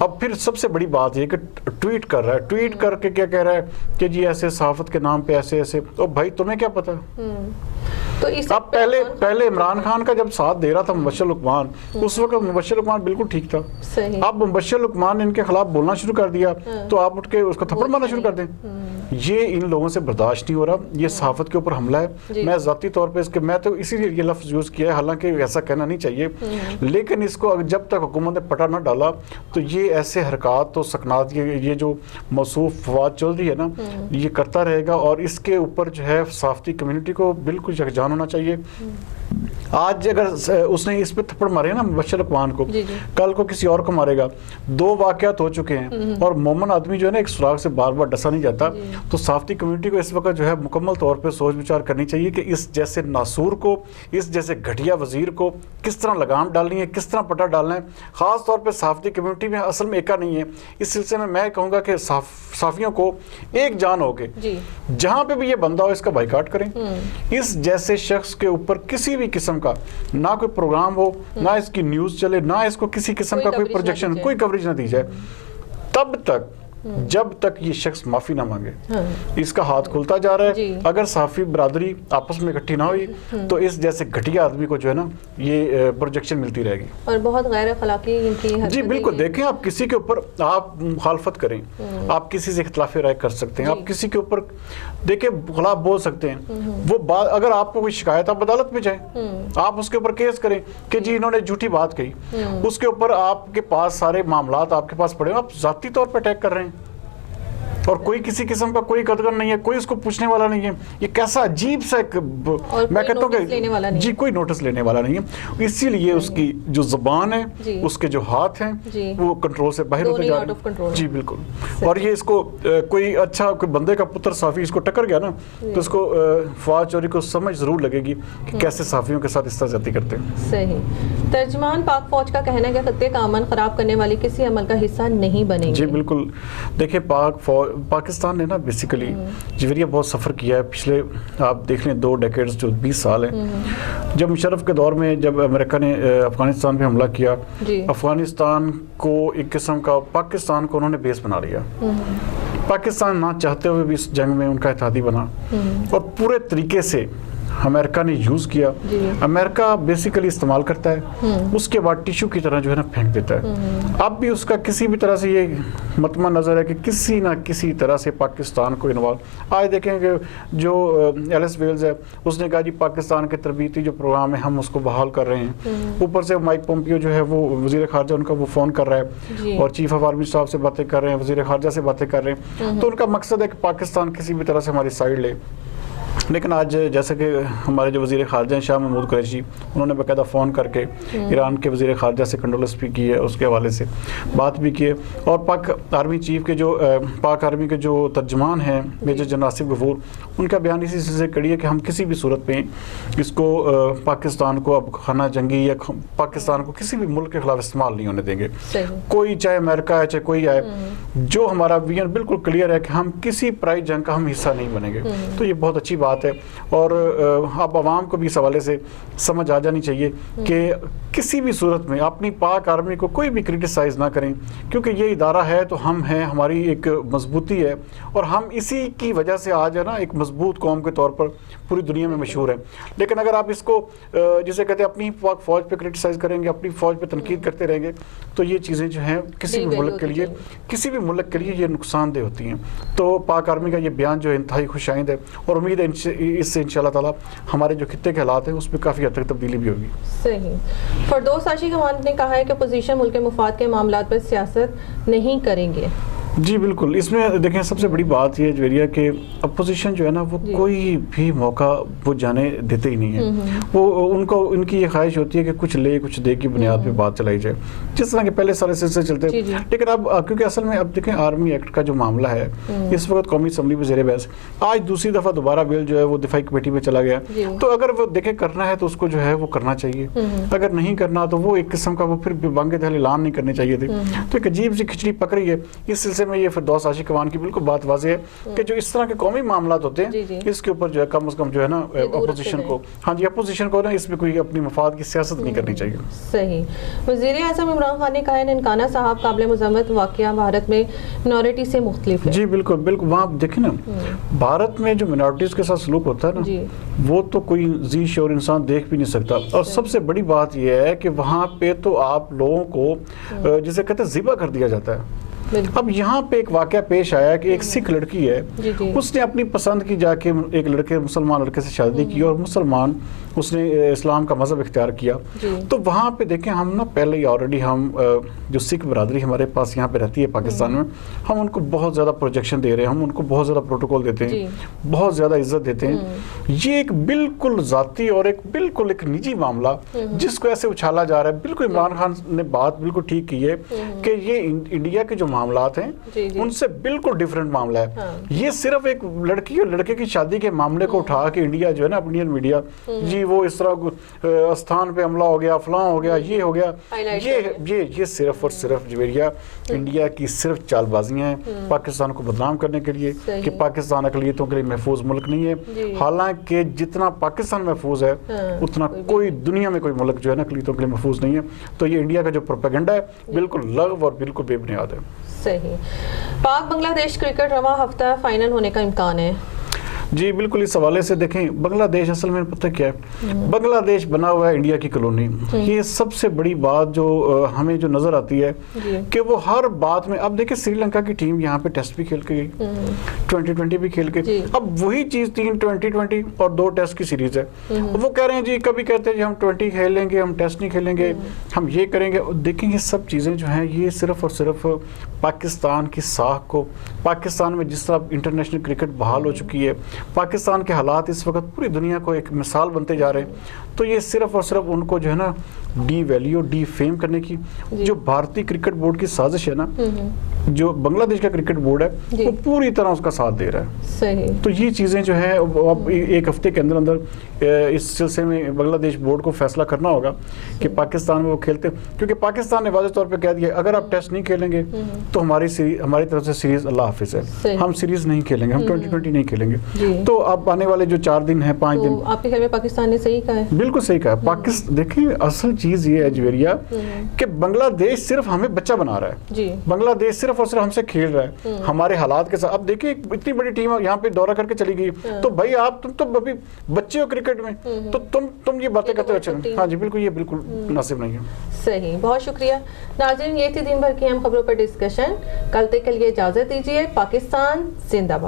اب پھر سب سے بڑی بات یہ کہ ٹویٹ کر رہا ہے، ٹویٹ کر کے کیا کہہ رہا ہے کہ جی ایسے صحافت کے نام پہ ایسے ایسے، تو بھائی تمہیں کیا پتا؟ تو اب پہلے عمران خان کا جب ساتھ دے رہا تھا مبشر لقمان، اس وقت مبشر لقمان بالکل ٹھیک تھا. اب مبشر لقمان نے ان کے خلاف بولنا شروع کر دیا تو آپ اٹھ کے اس کو تھپڑ مارنا شروع کر دیں. یہ ان لوگوں سے برداشت نہیں ہو رہا، یہ صحافت کے اوپر حملہ ہے. میں ذاتی طور پہ میں تو اسی لیے یہ لفظ یوز کیا ہے، حالانکہ ایسا کہنا نہیں چاہیے، لیکن اس کو جب تک حکومت نے پٹا نہ ڈالا تو یہ ایسے حرکات و سکنات، یہ جو موصوف فواد چودھری ہے نا، یہ کرتا رہے گا. اور اس کے اوپر جو ہے صحافتی کمیونٹی کو بالکل یکجان ہونا چاہیے. آج اگر اس نے اس پہ تھپڑ مارے نا مبشر لقمان کو، کل کو کسی اور کو مارے گا. 2 واقعات ہو چکے ہیں اور مومن آدمی جو ہے نا ایک سراغ سے بار بار ڈسا نہیں جاتا. تو صحافتی کمیونٹی کو اس وقت جو ہے مکمل طور پہ سوچ بچار کرنی چاہیے کہ اس جیسے ناسور کو، اس جیسے گھٹیا وزیر کو کس طرح لگام ڈالنی ہے، کس طرح پٹا ڈالنا ہے. خاص طور پہ صحافتی کمیونٹی میں اصل میں ایکا نہیں ہے. اس سلسلے میں کہوں گا کہ صحافیوں کو ایک جان ہو کے جہاں پہ بھی یہ بندہ ہو اس کا بائیکاٹ کریں. اس جیسے شخص کے اوپر کسی بھی قسم کا نہ کوئی پروگرام ہو، نہ اس کی نیوز چلے، نہ اس کو کسی قسم کا کوئی پروجیکشن، کوئی کوریج نہ دی جائے تب تک جب تک یہ شخص معافی نہ مانگے. اس کا ہاتھ کھلتا جا رہا ہے. اگر صحافی برادری آپس میں اکٹھی نہ ہوئی تو اس جیسے گھٹیا آدمی کو جو ہے نا یہ پروجیکشن ملتی رہے گی اور بہت غیر اخلاقی ان کی حرکتیں. جی بالکل. دیکھیں آپ کسی کے اوپر آپ مخالفت کریں، آپ کسی سے اختلاف رائے کر سکتے ہیں، آپ کسی کے اوپر دیکھیں خلاف بول سکتے ہیں. وہ بات اگر آپ کو کوئی شکایت، آپ عدالت میں جائیں، آپ اس کے اوپر کیس کریں کہ جی انہوں نے جھوٹی بات کہی. اس کے اوپر آپ کے پاس سارے معاملات آپ کے پاس پڑے ہیں، آپ ذاتی طور پہ اٹیک کر رہے ہیں اور کوئی کسی قسم کا کوئی قدر نہیں ہے، کوئی اس کو پوچھنے والا نہیں ہے. یہ کیسا عجیب سا ایک، میں کہتا ہوں کہ جی کوئی نوٹس لینے والا نہیں ہے. اسی لیے اس کی جو زبان ہے، اس کے جو ہاتھ ہیں وہ کنٹرول سے باہر ہوتے جا رہے ہیں. جی بالکل. اور یہ اس کو کوئی اچھا کوئی بندے کا پتر صحافی اس کو ٹکر گیا نا تو اس کو فواد چودھری کو سمجھ ضرور لگے گی کہ کیسے صحافیوں کے ساتھ اس طرح زیادتی کرتے ہیں. صحیح. ترجمان پاک فوج کا کہنا ہے کہ خطے کا امن خراب کرنے والی کسی عمل کا حصہ نہیں بنیں گے. جی بالکل. دیکھیں پاکستان نے نا بیسیکلی جویریہ بہت سفر کیا ہے پچھلے، آپ دیکھ لیں 2 ڈیکیڈز جو 20 سال ہیں. جب مشرف کے دور میں جب امریکہ نے افغانستان پہ حملہ کیا، افغانستان کو ایک قسم کا پاکستان کو انہوں نے بیس بنا لیا. پاکستان نہ چاہتے ہوئے بھی اس جنگ میں ان کا اتحادی بنا اور پورے طریقے سے امریکہ نے یوز کیا. امریکہ بیسیکلی استعمال کرتا ہے، اس کے بعد ٹیشو کی طرح جو ہے نا پھینک دیتا ہے. اب بھی اس کا کسی بھی طرح سے یہ مطمع نظر ہے کہ کسی نہ کسی طرح سے پاکستان کو انوالو. آج دیکھیں کہ جو ایلس ویلز ہے اس نے کہا جی پاکستان کے تربیتی جو پروگرام ہے ہم اس کو بحال کر رہے ہیں. اوپر سے مائک پومپیو جو ہے وہ وزیر خارجہ ان کا وہ فون کر رہا ہے اور چیف آف آرمی صاحب سے باتیں کر رہے ہیں، وزیر خارجہ سے باتیں کر رہے ہیں. تو ان کا مقصد ہے کہ پاکستان کسی بھی طرح سے ہماری سائڈ لے. لیکن آج جیسے کہ ہمارے جو وزیر خارجہ ہیں شاہ محمود قریشی، انہوں نے باقاعدہ فون کر کے ایران کے وزیر خارجہ سے کنڈولنس بھی کی ہے، اس کے حوالے سے بات بھی کی ہے. اور پاک آرمی چیف کے جو پاک آرمی کے جو ترجمان ہیں میجر جنرل آصف غفور، ان کا بیان اسی سے کڑی ہے کہ ہم کسی بھی صورت میں اس کو پاکستان کو اب خانہ جنگی یا پاکستان کو کسی بھی ملک کے خلاف استعمال نہیں ہونے دیں گے. کوئی چاہے امریکہ ہے چاہے کوئی آئے، جو ہمارا ویژن بالکل کلیئر ہے کہ ہم کسی پرائی جنگ کا ہم حصہ نہیں بنیں گے. تو یہ بہت اچھی بات ہے اور اب عوام کو بھی اس حوالے سے سمجھ آ جانی چاہیے کہ کسی بھی صورت میں اپنی پاک آرمی کو کوئی بھی کرٹیسائز نہ کریں، کیونکہ یہ ادارہ ہے تو ہم ہیں، ہماری ایک مضبوطی ہے اور ہم اسی کی وجہ سے آج ہے نا ایک مضبوط قوم کے طور پر پوری دنیا میں مشہور ہے. لیکن اگر آپ اس کو جسے کہتے ہیں اپنی پاک فوج پہ کرٹیسائز کریں گے، اپنی فوج پہ تنقید کرتے رہیں گے تو یہ چیزیں جو ہیں کسی بھی ملک کے لیے یہ نقصان دہ ہوتی ہیں. تو پاک آرمی کا یہ بیان جو انتہائی خوش آئند ہے اور امید ہے اس سے انشاءاللہ تعالی ہمارے جو خطے کے حالات ہیں اس میں کافی حد تک تبدیلی بھی ہوگی. صحیح. فردوس عاشق حماد نے کہا ہے کہ اپوزیشن ملک کے مفاد کے معاملات پر سیاست نہیں کریں گے. جی بالکل. اس میں دیکھیں سب سے بڑی بات یہ جویریہ کہ اپوزیشن جو ہے نا وہ کوئی بھی موقع وہ جانے دیتے ہی نہیں ہیں. وہ ان کی یہ خواہش ہوتی ہے کہ کچھ لے کچھ دے کی بنیاد پہ بات چلائی جائے، جس طرح کے پہلے سارے سلسلے چلتے. لیکن اب کیونکہ اصل میں اب دیکھیں آرمی ایکٹ کا جو معاملہ ہے اس وقت قومی اسمبلی میں زیر بحث، آج دوسری دفعہ دوبارہ بل جو ہے وہ دفاعی کمیٹی میں چلا گیا. تو اگر وہ دیکھیں کرنا ہے تو اس کو جو ہے وہ کرنا چاہیے، اگر نہیں کرنا تو وہ ایک قسم کا وہ پھر بانگ دہل اعلان نہیں کرنے چاہیے تھے. تو ایک عجیب سی کھچڑی پکڑی ہے. اس سلسلے میں یہ فردوس عاشق خوان کی بالکل بات واضح ہے کہ جو اس طرح کے قومی معاملات ہوتے ہیں اس کے اوپر جو ہے کم از کم جو ہے نا اپوزیشن کو اپوزیشن کو نا اس میں کوئی اپنی مفاد کی سیاست نہیں کرنی چاہیے. صحیح. وزیر اعظم عمران خان نے کہا ہے ننکانہ صاحب قابل مذمت واقعہ بھارت میں منورٹی سے مختلف ہے. جی بالکل وہاں دیکھیں نا بھارت میں جو منورٹیز کے ساتھ سلوک ہوتا ہے نا وہ تو کوئی ذی شعور انسان دیکھ بھی نہیں سکتا. اور سب سے بڑی بات یہ ہے کہ وہاں پہ تو آپ لوگوں کو جسے کہتے ہیں ذبح کر دیا جاتا ہے. اب یہاں پہ ایک واقعہ پیش آیا کہ ایک سکھ لڑکی ہے اس نے اپنی پسند کی جا کے ایک مسلمان لڑکے سے شادی کی اور مسلمان اس نے اسلام کا مذہب اختیار کیا. تو وہاں پہ دیکھیں ہم نا پہلے ہی آلریڈی ہم جو سکھ برادری ہمارے پاس یہاں پہ رہتی ہے پاکستان میں ہم ان کو بہت زیادہ پروجیکشن دے رہے ہیں, ہم ان کو بہت زیادہ پروٹوکول دیتے ہیں, بہت زیادہ عزت دیتے ہیں. یہ ایک بالکل ذاتی اور بالکل ایک نجی معاملہ جس کو ایسے اچھالا جا رہا ہے. بالکل عمران خان نے بات بالکل ٹھیک کی ہے کہ یہ انڈیا کے جو معاملات ہیں ان سے بالکل ڈیفرنٹ معاملہ ہے. یہ صرف ایک لڑکی اور لڑکے کی شادی کے معاملے کو اٹھا کے انڈیا جو ہے نا اپنی میڈیا جی وہ اس طرح استھان پہ حملہ ہو گیا فلاں ہو گیا یہ ہو گیا, یہ صرف اور صرف جویریہ انڈیا کی صرف چال بازیاں ہیں پاکستان کو بدنام کرنے کے لیے کہ پاکستان اقلیتوں کے لیے محفوظ ملک نہیں ہے. حالانکہ جتنا پاکستان محفوظ ہے اتنا کوئی دنیا میں کوئی ملک جو ہے نا اقلیتوں کے لیے محفوظ نہیں ہے. تو یہ انڈیا کا جو پروپیگنڈا ہے بالکل لغو اور بالکل بے بنیاد ہے. صحیح. پاک بنگلہ دیش کرکٹ رواں ہفتہ فائنل ہونے کا امکان ہے. جی بالکل اس حوالے سے دیکھیں بنگلہ دیش اصل میں پتہ کیا ہے بنگلہ دیش بنا ہوا ہے انڈیا کی کالونی. یہ سب سے بڑی بات جو ہمیں جو نظر آتی ہے کہ وہ ہر بات میں اب دیکھیں سری لنکا کی ٹیم یہاں پہ ٹیسٹ بھی کھیل کے گئی 2020 بھی کھیل کے. اب وہی چیز 3 2020 اور 2 ٹیسٹ کی سیریز ہے. وہ کہہ رہے ہیں جی کبھی کہتے ہیں جی ہم 20 کھیلیں گے ہم ٹیسٹ نہیں کھیلیں گے ہم یہ کریں گے. دیکھیں یہ سب چیزیں جو ہیں یہ صرف اور صرف پاکستان کی ساکھ کو پاکستان میں جس طرح انٹرنیشنل کرکٹ بحال ہو چکی ہے پاکستان کے حالات اس وقت پوری دنیا کو ایک مثال بنتے جا رہے ہیں. تو یہ صرف اور صرف ان کو جو ہے نا ڈی ویلیو ڈی فیم کرنے کی جو بھارتی کرکٹ بورڈ کی سازش ہے نا جو بنگلہ دیش کا کرکٹ بورڈ ہے وہ پوری طرح اس کا ساتھ دے رہا ہے. صحیح. تو یہ چیزیں جو ہیں اب ایک ہفتے کے اندر اس سلسلے میں بنگلہ دیش بورڈ کو فیصلہ کرنا ہوگا کہ پاکستان میں وہ کھیلتے کیونکہ پاکستان نے واضح طور پہ کہہ دیا اگر آپ ٹیسٹ نہیں کھیلیں گے تو ہماری طرف سے سیریز اللہ حافظ ہے, ہم سیریز نہیں کھیلیں گے, ہم 2020 نہیں کھیلیں گے. تو اب آنے والے جو 4 دن ہیں 5 دن آپ کے خیال میں پاکستان نے صحیح کہا ہے؟ بالکل صحیح کہا ہے. پاکستان دیکھیں اصل چیز یہ ہے جویریہ کہ بنگلہ دیش صرف ہمیں بچہ بنا رہا ہے. بنگلہ دیش صرف اور صرف ہم سے کھیل رہا ہے ہمارے حالات کے ساتھ. اب دیکھیں اتنی بڑی ٹیم یہاں پہ دورہ کر کے چلی گئی تو بھائی آپ تم تو ابھی بچے ہو کرکٹ میں تو تم یہ باتیں کرتے ہوئے. ہاں جی بالکل یہ بالکل مناسب نہیں ہے. صحیح. بہت شکریہ ناظرین. یہ تھی دن بھر کی اہم خبروں پر ڈسکشن. کل تک کے لیے اجازت دیجیے. پاکستان زندہ باد.